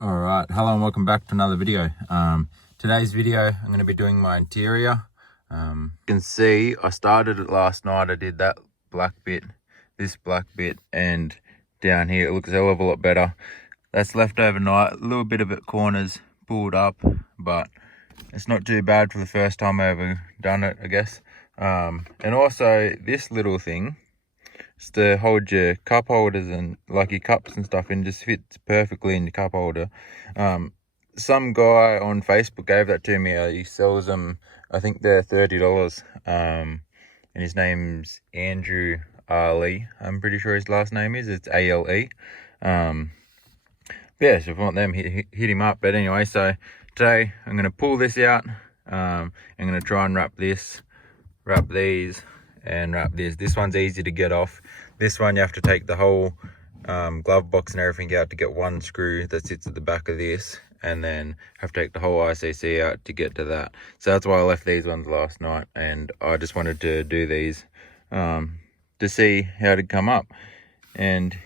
Alright, hello and welcome back to another video. Today's video I'm going to be doing my interior. You can see I started it last night. I did that black bit, this black bit, and down here it looks a hell of a lot better. That's left overnight, a little bit of it corners pulled up, but it's not too bad for the first time I ever done it, I guess. And also this little thing, it's to hold your cup holders and like your cups and stuff, and just fits perfectly in your cup holder. Some guy on Facebook gave that to me. He sells them, I think they're $30. And his name's Andrew Ali. I'm pretty sure his last name is. It's ALE. Yeah, so if you want them, hit him up. But anyway, so today I'm going to pull this out. I'm going to try and wrap these, and wrap this. This one's easy to get off. This one you have to take the whole glove box and everything out to get one screw that sits at the back of this, and then have to take the whole ICC out to get to that. So that's why I left these ones last night, and I just wanted to do these to see how to come up. And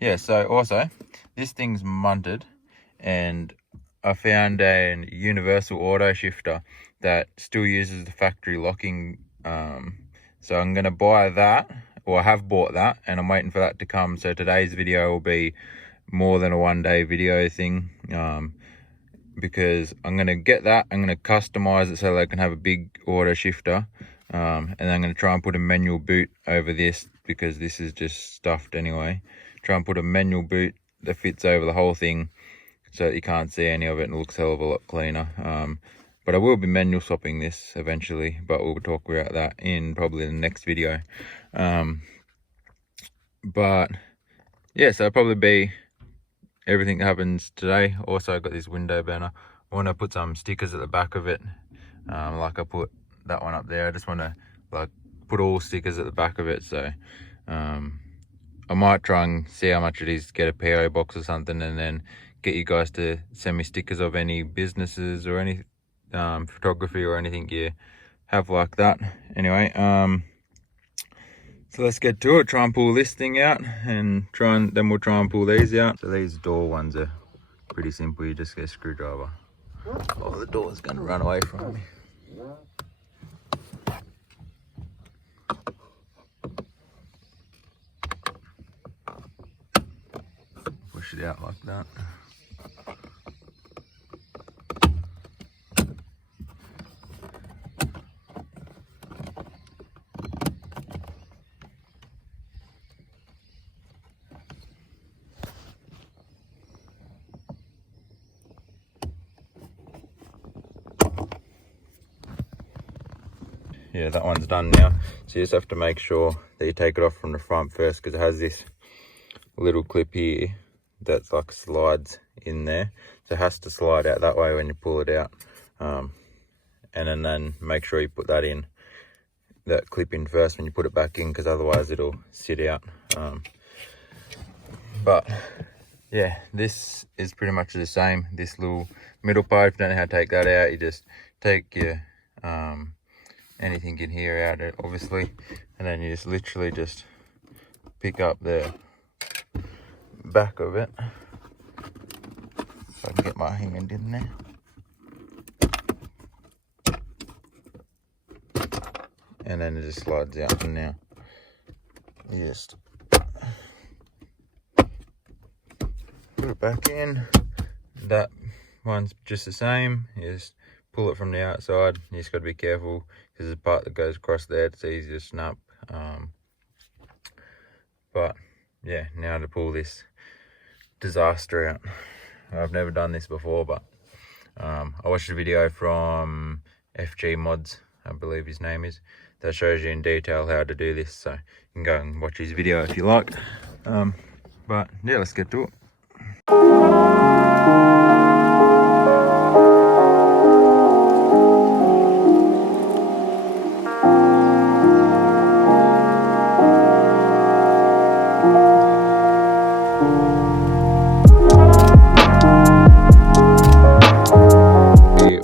yeah, so also this thing's munted, and I found a universal auto shifter that still uses the factory locking. So I'm going to buy that, or I have bought that, and I'm waiting for that to come. So today's video will be more than a one-day video thing, because I'm going to get that. I'm going to customize it so that I can have a big auto shifter, and then I'm going to try and put a manual boot over this, because this is just stuffed anyway. Try and put a manual boot that fits over the whole thing so that you can't see any of it and it looks a hell of a lot cleaner. But I will be manual swapping this eventually, but we'll talk about that in probably the next video. But yeah, so it'll probably be everything that happens today. Also, I've got this window banner. I want to put some stickers at the back of it, like I put that one up there. I just want to like put all stickers at the back of it. So I might try and see how much it is to get a PO box or something, and then get you guys to send me stickers of any businesses or any photography or anything you have like that. Anyway, so let's get to it. Try and pull this thing out, and then we'll try and pull these out. So these door ones are pretty simple. You just get a screwdriver. Oh, the door's gonna run away from me. Push it out like that. Yeah, that one's done now. So you just have to make sure that you take it off from the front first, because it has this little clip here that's like slides in there. So it has to slide out that way when you pull it out. And then make sure you put that in, that clip in first when you put it back in, because otherwise it'll sit out. But yeah, this is pretty much the same. This little middle part, if you don't know how to take that out, you just take your anything in here out, obviously, and then you just literally just pick up the back of it. If I can get my hand in there. And then it just slides out, and now you just put it back in. That one's just the same. You just pull it from the outside. You just got to be careful, because there's a part that goes across there. It's easy to snap. But yeah, now to pull this disaster out. I've never done this before, but I watched a video from FG Mods, I believe his name is, that shows you in detail how to do this. So you can go and watch his video if you like. But yeah, let's get to it.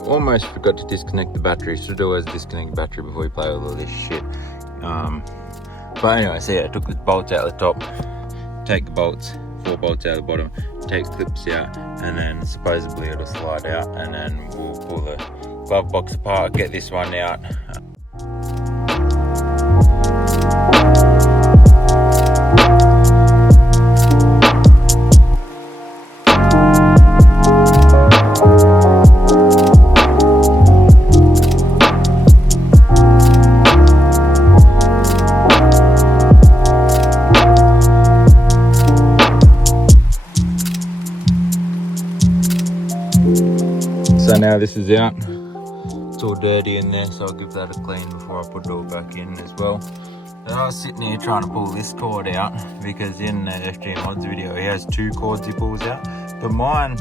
Almost forgot to disconnect the battery. Should always disconnect the battery before you play with all this shit. But anyway, so yeah, I took the bolts out of the top. Take the bolts, 4 bolts out of the bottom, take clips out, and then supposedly it'll slide out, and then we'll pull the glove box apart, get this one out. So now this is out. It's all dirty in there, so I'll give that a clean before I put it all back in as well. And I was sitting here trying to pull this cord out because in the FG Mods video he has 2 cords he pulls out, but mine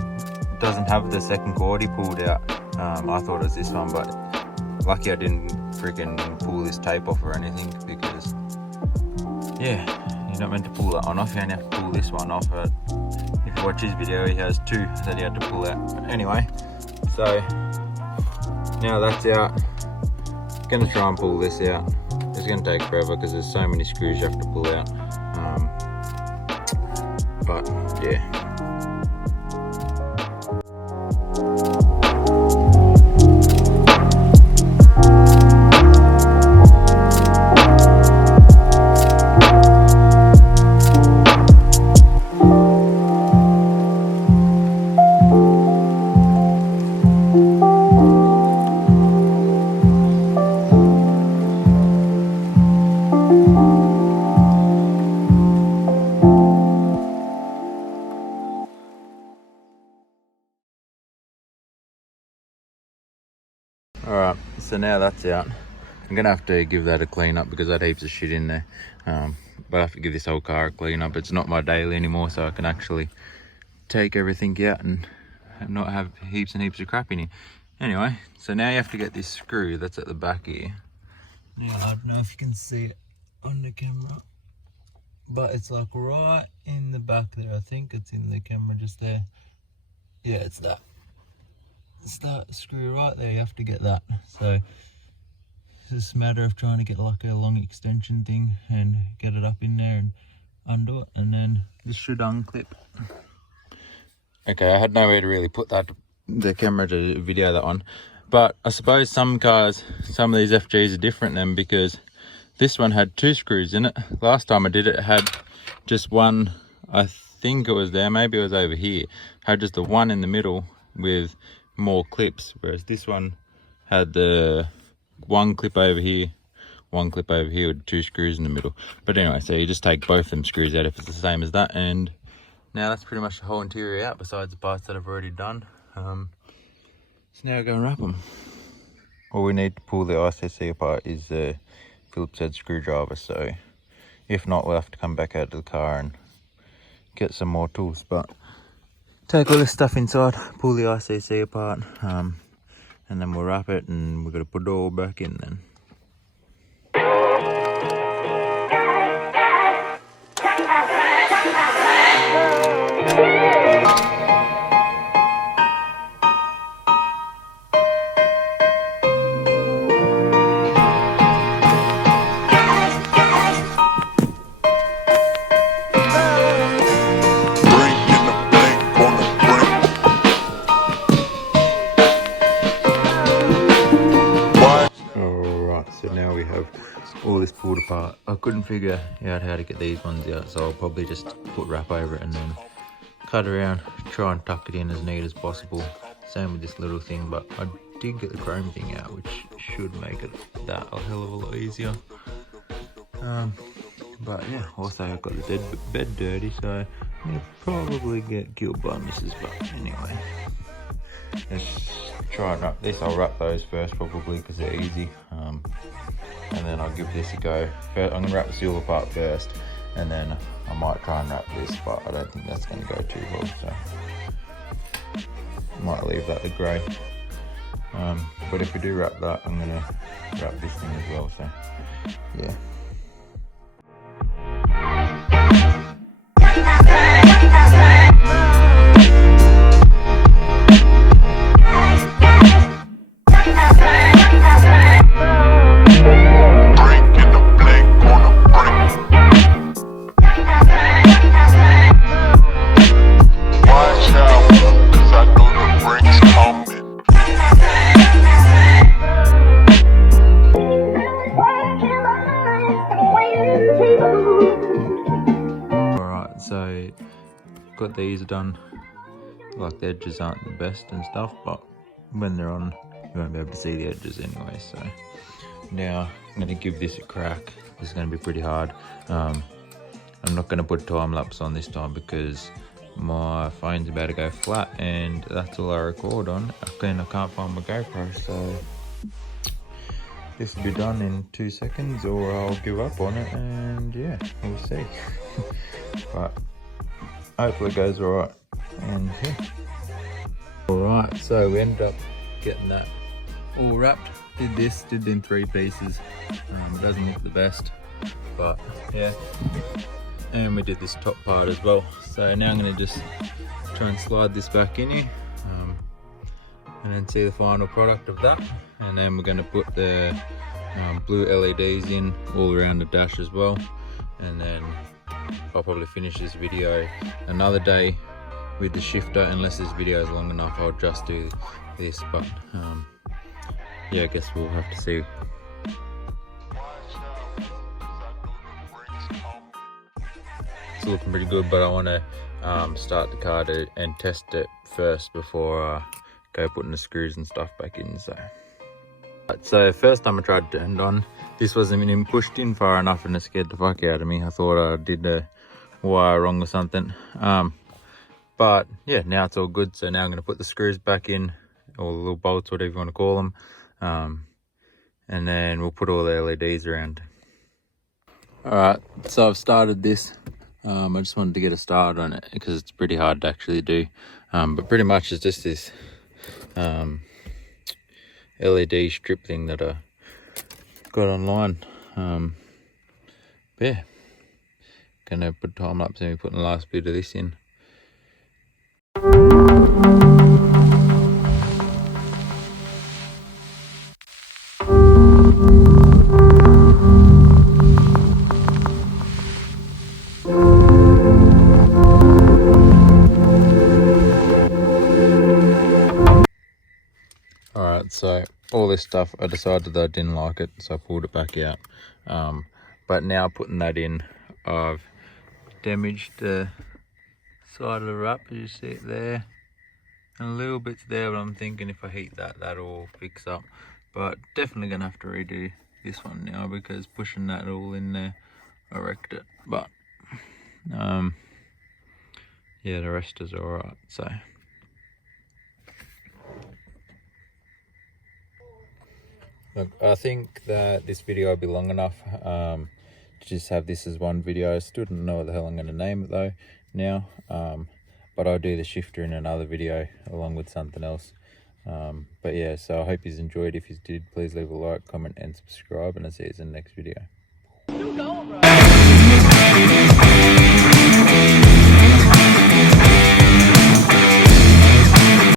doesn't have the second cord he pulled out. I thought it was this one, but lucky I didn't freaking pull this tape off or anything, because yeah, you're not meant to pull that one off, you only have to pull this one off. But if you watch his video, he has 2 that he had to pull out. But anyway, so now that's out. Gonna try and pull this out. It's gonna take forever because there's so many screws you have to pull out. But yeah. Alright, so now that's out. I'm gonna have to give that a clean up because I had heaps of shit in there. But I have to give this whole car a clean up. It's not my daily anymore, so I can actually take everything out and not have heaps and heaps of crap in here. Anyway, so now you have to get this screw that's at the back here. Now, I don't know if you can see it on the camera, but it's like right in the back there. I think it's in the camera just there. Yeah, it's that. It's that screw right there, you have to get that. So it's just a matter of trying to get like a long extension thing and get it up in there and undo it, and then this should unclip. Okay, I had nowhere to really put the camera to video that on, but I suppose some cars, some of these FGs are different then, because this one had 2 screws in it. Last time I did it, it had just one. I think it was there, maybe it was over here, had just the one in the middle with more clips, whereas this one had the 1 clip over here, 1 clip over here with 2 screws in the middle. But anyway, so you just take both them screws out if it's the same as that, and now that's pretty much the whole interior out besides the parts that I've already done. So now go and wrap them. All we need to pull the ICC apart is the Phillips head screwdriver, so if not, we'll have to come back out to the car and get some more tools. But take all this stuff inside, pull the ICC apart, and then we'll wrap it, and we're going to put it all back in then. So now we have all this pulled apart. I couldn't figure out how to get these ones out, so I'll probably just put wrap over it and then cut around, try and tuck it in as neat as possible. Same with this little thing, but I did get the chrome thing out, which should make it that a hell of a lot easier. But yeah, also I've got the bed dirty, so I'm gonna probably get killed by missus, but anyway. Let's try and wrap this. I'll wrap those first probably because they're easy, and then I'll give this a go. I'm going to wrap the silver part first, and then I might try and wrap this, but I don't think that's going to go too well, so I might leave that the grey. But if we do wrap that, I'm going to wrap this thing as well, so yeah. these are done. Like the edges aren't the best and stuff, but when they're on, you won't be able to see the edges anyway. So now I'm going to give this a crack. This is going to be pretty hard. I'm not going to put time lapse on this time because my phone's about to go flat and that's all I record on. Again, I can't find my GoPro, so this will be done in 2 seconds or I'll give up on it, and yeah, we'll see. But hopefully it goes alright, and yeah. Alright, so we ended up getting that all wrapped. Did it in 3 pieces. It doesn't look the best, but yeah. And we did this top part as well. So now I'm going to just try and slide this back in here, and then see the final product of that. And then we're going to put the blue LEDs in all around the dash as well. And then I'll probably finish this video another day with the shifter. Unless this video is long enough, I'll just do this. But yeah, I guess we'll have to see. It's looking pretty good, but I want to start the car and test it first before I go putting the screws and stuff back in. So first time I tried to turn it on, this wasn't even pushed in far enough and it scared the fuck out of me. I thought I did the wire wrong or something. But yeah, now it's all good. So now I'm going to put the screws back in, or the little bolts, whatever you want to call them. And then we'll put all the LEDs around. Alright, so I've started this. I just wanted to get a start on it because it's pretty hard to actually do. But pretty much it's just this LED strip thing that I got online. Yeah, gonna put time lapse and putting the last bit of this in. Alright, so all this stuff, I decided that I didn't like it, so I pulled it back out. But now putting that in, I've damaged the side of the wrap, as you see it there. And a little bit's there, but I'm thinking if I heat that, that'll fix up. But definitely gonna have to redo this one now because pushing that all in there, I wrecked it. But yeah, the rest is alright, so. Look, I think that this video will be long enough to just have this as one video. I still don't know what the hell I'm going to name it though now, but I'll do the shifter in another video along with something else. But yeah, so I hope you enjoyed. If you did, please leave a like, comment and subscribe, and I'll see you in the next video.